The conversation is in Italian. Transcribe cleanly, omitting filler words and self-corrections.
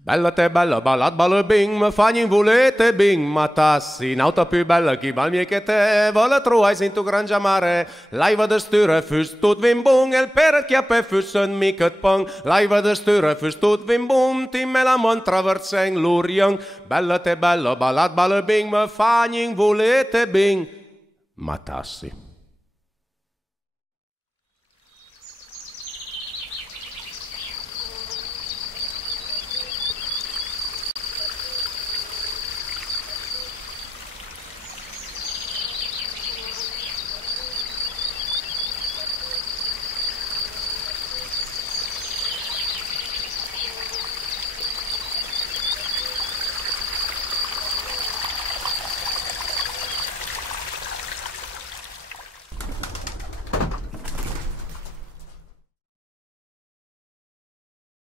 Bella te bella, ballat ballo bing, me fagni in volete bing, matassi, nauta più bella chi val mie che te, vola troai sin tu gran giamare, laiva de sture fus tot vim bung, el peret chiappe fussen miket pong, laiva de sture fus tot vim bung, ti me la mon traverseng luriang, bella te bella, ballat ballo bing, me fagni in volete bing, matassi.